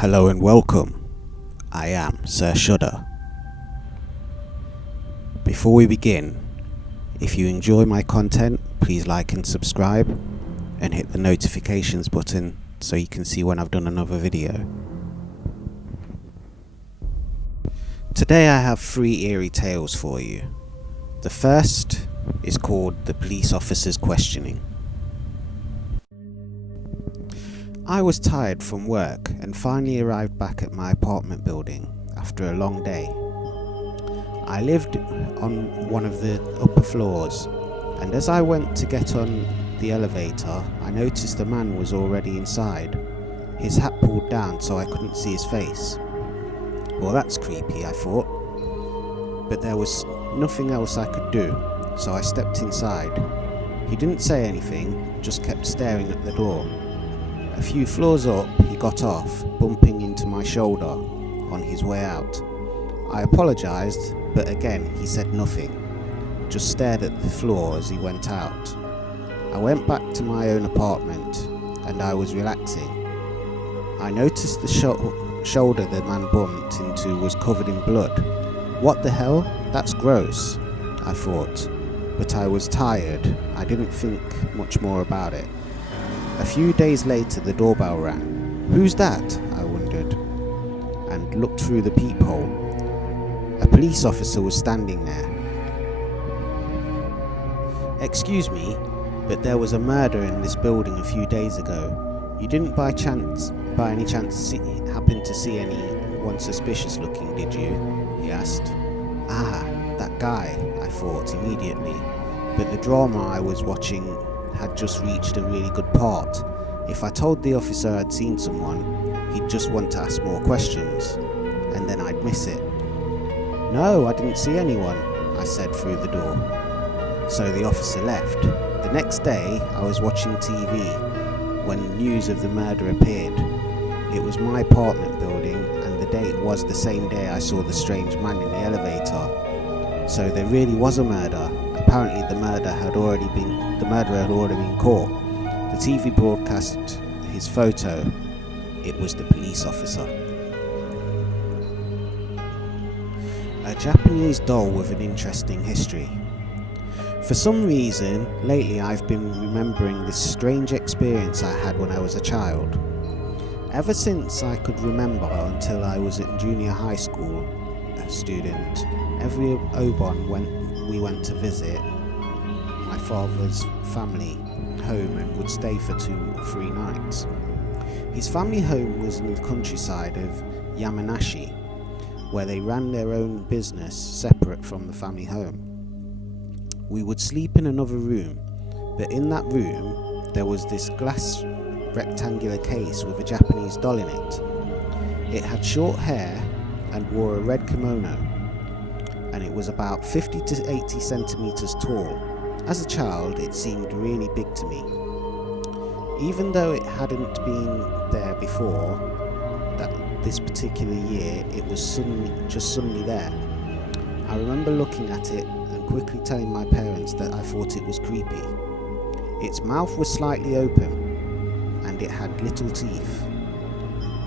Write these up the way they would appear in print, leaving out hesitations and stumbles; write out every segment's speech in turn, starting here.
Hello and welcome. I am Sir Shudder. Before we begin, if you enjoy my content, please like and subscribe and hit the notifications button so you can see when I've done another video. Today I have 3 eerie tales for you. The first is called The Police Officer's Questioning. I was tired from work and finally arrived back at my apartment building after a long day. I lived on one of the upper floors, and as I went to get on the elevator, I noticed a man was already inside, his hat pulled down so I couldn't see his face. Well, that's creepy, I thought, but there was nothing else I could do, so I stepped inside. He didn't say anything, just kept staring at the door. A few floors up, he got off, bumping into my shoulder on his way out. I apologised, but again he said nothing, just stared at the floor as he went out. I went back to my own apartment, and I was relaxing. I noticed the shoulder the man bumped into was covered in blood. What the hell? That's gross, I thought, but I was tired. I didn't think much more about it. A few days later, the doorbell rang. Who's that? I wondered, and looked through the peephole. A police officer was standing there. Excuse me, but there was a murder in this building a few days ago. You didn't by any chance happen to see anyone suspicious looking, did you? He asked. Ah, that guy, I thought immediately, but the drama I was watching had just reached a really good part. If I told the officer I'd seen someone, he'd just want to ask more questions, and then I'd miss it. No, I didn't see anyone, I said through the door. So the officer left. The next day, I was watching TV when news of the murder appeared. It was my apartment building, and the date was the same day I saw the strange man in the elevator. So there really was a murder. Apparently the murderer had already been caught. The TV broadcast his photo. It was the police officer. A Japanese doll with an interesting history. For some reason, lately I've been remembering this strange experience I had when I was a child. Ever since I could remember until I was in junior high school, a student, every Obon we went to visit my father's family home and would stay for 2 or 3 nights. His family home was in the countryside of Yamanashi, where they ran their own business separate from the family home. We would sleep in another room, but in that room there was this glass rectangular case with a Japanese doll in it. It had short hair and wore a red kimono, and it was about 50 to 80 centimeters tall. As a child, it seemed really big to me. Even though it hadn't been there before, this particular year, it was suddenly there. I remember looking at it and quickly telling my parents that I thought it was creepy. Its mouth was slightly open, and it had little teeth.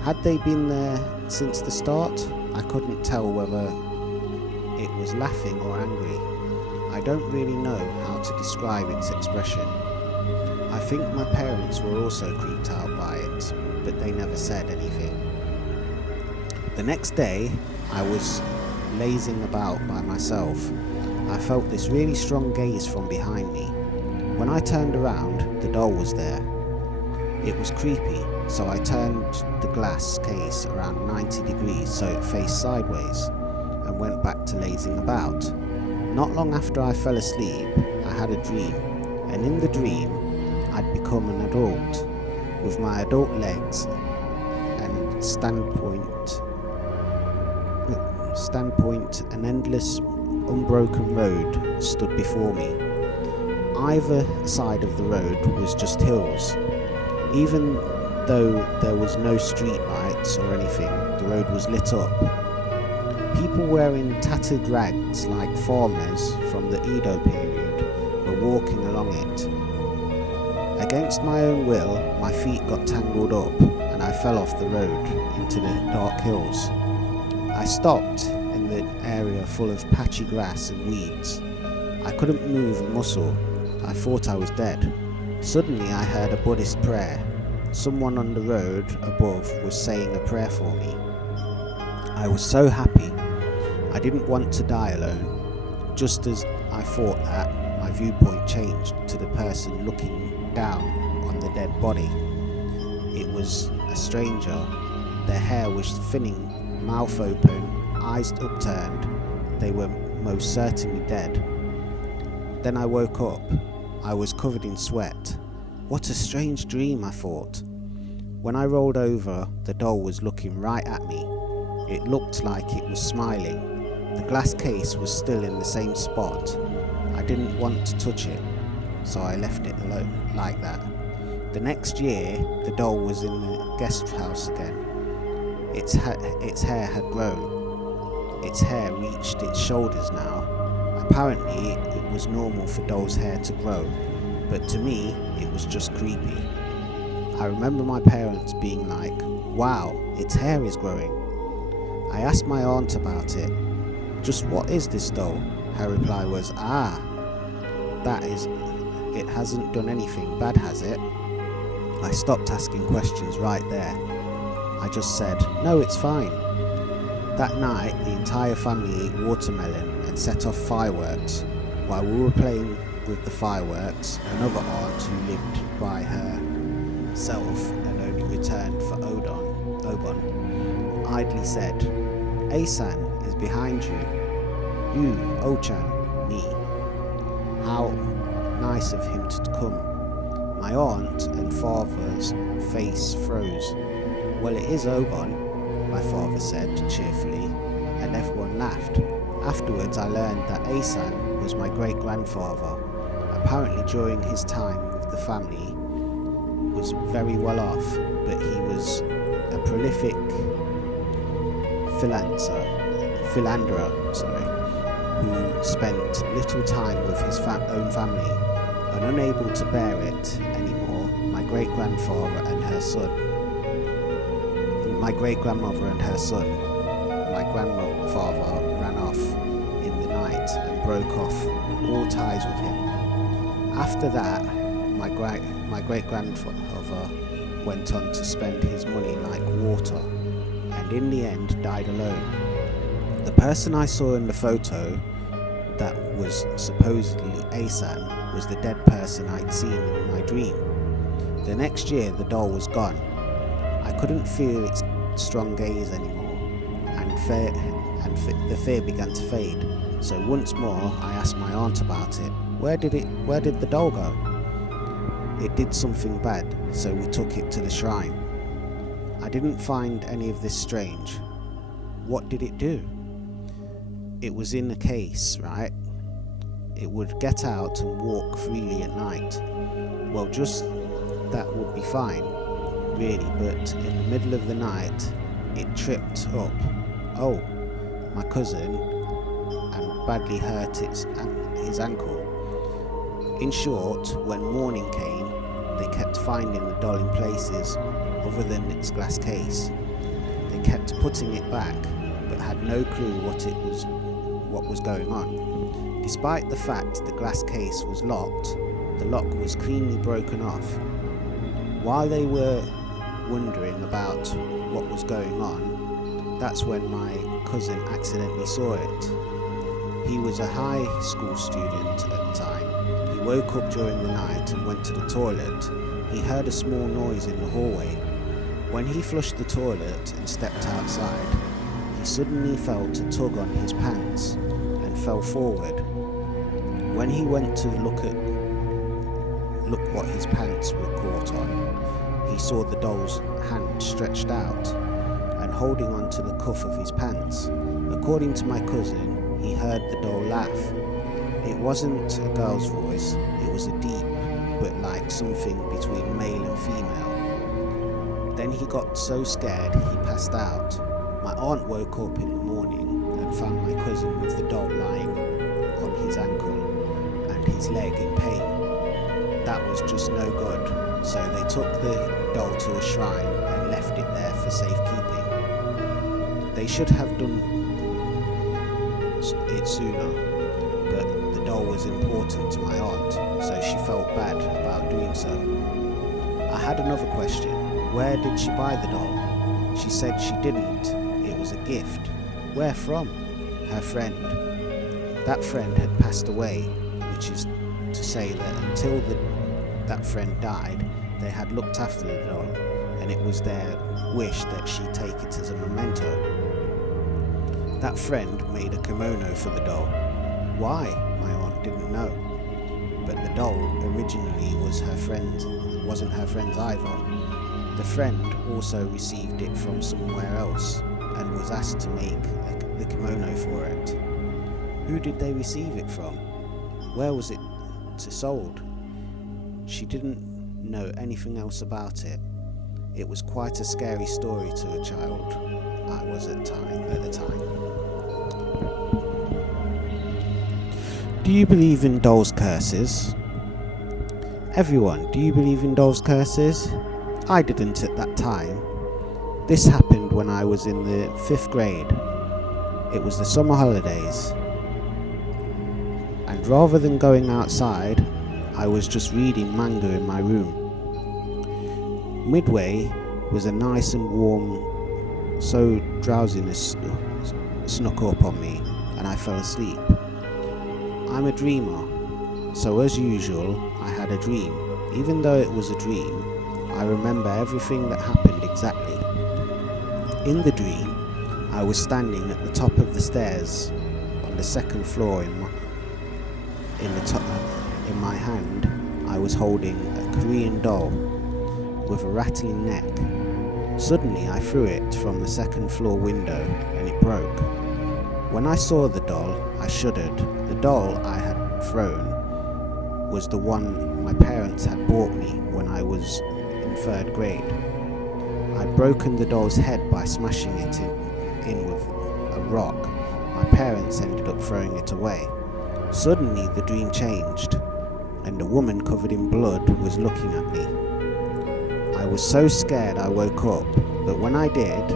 Had they been there since the start? I couldn't tell whether it was laughing or angry. I don't really know how to describe its expression. I think my parents were also creeped out by it, but they never said anything. The next day, I was lazing about by myself. I felt this really strong gaze from behind me. When I turned around, the doll was there. It was creepy, so I turned the glass case around 90 degrees so it faced sideways, and went back to lazing about. Not long after I fell asleep, I had a dream, and in the dream, I'd become an adult, with my adult legs and standpoint, an endless, unbroken road stood before me. Either side of the road was just hills. Even though there was no street lights or anything, the road was lit up. People wearing tattered rags like farmers from the Edo period were walking along it. Against my own will, my feet got tangled up and and I fell off the road into the dark hills. I stopped in the area full of patchy grass and weeds. I couldn't move a muscle. I thought I was dead. Suddenly I heard a Buddhist prayer. Someone on the road above was saying a prayer for me. I was so happy. I didn't want to die alone. Just as I thought that, my viewpoint changed to the person looking down on the dead body. It was a stranger. Their hair was thinning, mouth open, eyes upturned. They were most certainly dead. Then I woke up. I was covered in sweat. What a strange dream, I thought. When I rolled over, the doll was looking right at me. It looked like it was smiling. The glass case was still in the same spot. I didn't want to touch it, so I left it alone like that. The next year, the doll was in the guest house again. Its hair had grown. Its hair reached its shoulders now. Apparently, it was normal for dolls' hair to grow, but to me, it was just creepy. I remember my parents being like, "Wow, its hair is growing." I asked my aunt about it. "Just what is this doll?" Her reply was, that is, it hasn't done anything bad, has it?" I stopped asking questions right there. I just said, "No, it's fine." That night, the entire family ate watermelon and set off fireworks. While we were playing with the fireworks, another aunt who lived by herself and only returned for Obon, idly said, "Asan is behind you. You, Ochan, me. How nice of him to come." My aunt and father's face froze. "Well, it is Obon," my father said cheerfully, and everyone laughed. Afterwards, I learned that Asan was my great-grandfather. Apparently, during his time with the family, was very well off, but he was a prolific philanderer, who spent little time with his own family, and unable to bear it anymore, my great-grandmother and her son, my grandfather ran off in the night and broke off all ties with him. After that, my great-grandfather went on to spend his money like water, and in the end died alone. The person I saw in the photo that was supposedly Asan was the dead person I'd seen in my dream. The next year, the doll was gone. I couldn't feel its strong gaze anymore, and the fear began to fade. So once more, I asked my aunt about it. Where did the doll go?" "It did something bad, so we took it to the shrine." "I didn't find any of this strange." "What did it do?" "It was in a case, right? It would get out and walk freely at night." "Well, just that would be fine, really, but in the middle of the night, it tripped up. Oh, my cousin, and badly hurt his ankle. In short, when morning came, they kept finding the doll in places other than its glass case. They kept putting it back, but had no clue what was going on. Despite the fact the glass case was locked, the lock was cleanly broken off. While they were wondering about what was going on, that's when my cousin accidentally saw it. He was a high school student at the time. He woke up during the night and went to the toilet. He heard a small noise in the hallway. When he flushed the toilet and stepped outside, he suddenly felt a tug on his pants and fell forward. When he went to look what his pants were caught on, he saw the doll's hand stretched out and holding onto the cuff of his pants. According to my cousin, he heard the doll laugh. It wasn't a girl's voice, it was a deep, but like something between male and female. Then he got so scared he passed out. My aunt woke up in the morning and found my cousin with the doll lying on his ankle and his leg in pain. That was just no good. so they took the doll to a shrine and left it there for safekeeping. They should have done it sooner, but the doll was important to my aunt, so she felt bad about doing so. I had another question. Where did she buy the doll? She said she didn't. It was a gift. Where from? Her friend. That friend had passed away, which is to say that until that friend died, they had looked after the doll, and it was their wish that she take it as a memento. That friend made a kimono for the doll. Why? My aunt didn't know. But the doll originally wasn't her friend's either. The friend also received it from somewhere else and was asked to make the kimono for it. Who did they receive it from? Where was it sold? She didn't know anything else about it. It was quite a scary story to a child I was at the time. Do you believe in dolls' curses? Everyone, do you believe in dolls' curses? I didn't at that time. This happened when I was in the 5th grade. It was the summer holidays. And rather than going outside, I was just reading manga in my room. Midway was a nice and warm, so drowsiness snuck up on me and I fell asleep. I'm a dreamer, so as usual, I had a dream. Even though it was a dream, I remember everything that happened exactly. In the dream, I was standing at the top of the stairs on the 2nd floor. In my hand, I was holding a Korean doll with a rattling neck. Suddenly, I threw it from the 2nd floor window and it broke. When I saw the doll, I shuddered. The doll I had thrown was the one my parents had bought me when I was in 3rd grade. I'd broken the doll's head by smashing it in with a rock. My parents ended up throwing it away. Suddenly the dream changed, and a woman covered in blood was looking at me. I was so scared I woke up, but when I did,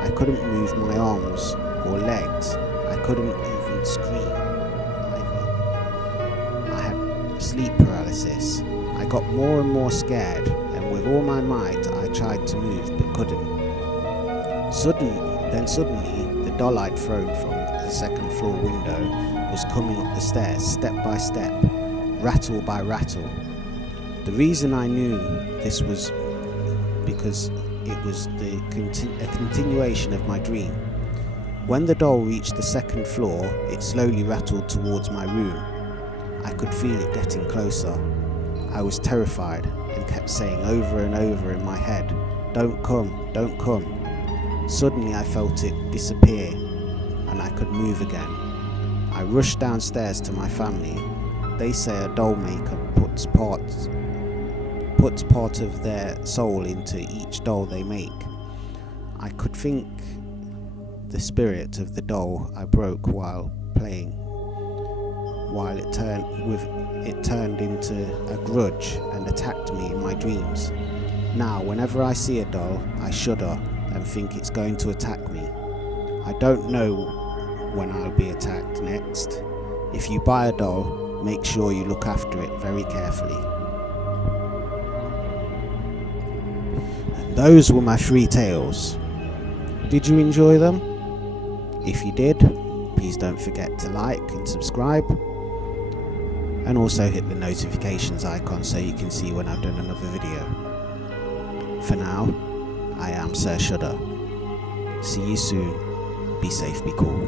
I couldn't move my arms or legs. I couldn't even scream either. I had sleep paralysis. I got more and more scared, and with all my might I tried to move but couldn't. Suddenly, the doll I'd thrown from the 2nd floor window was coming up the stairs step by step, rattle by rattle. The reason I knew this was because it was a continuation of my dream. When the doll reached the 2nd floor, it slowly rattled towards my room. I could feel it getting closer. I was terrified and kept saying over and over in my head, "Don't come, don't come." Suddenly I felt it disappear and I could move again. I rushed downstairs to my family. They say a doll maker puts part of their soul into each doll they make. I could think the spirit of the doll I broke while playing, while it turned into a grudge and attacked me in my dreams. Now, whenever I see a doll, I shudder and think it's going to attack me. I don't know when I'll be attacked next. If you buy a doll, make sure you look after it very carefully. And those were my 3 tales. Did you enjoy them? If you did, please don't forget to like and subscribe, and also hit the notifications icon so you can see when I've done another video. For now, I am Sir Shudder. See you soon. Be safe, be cool.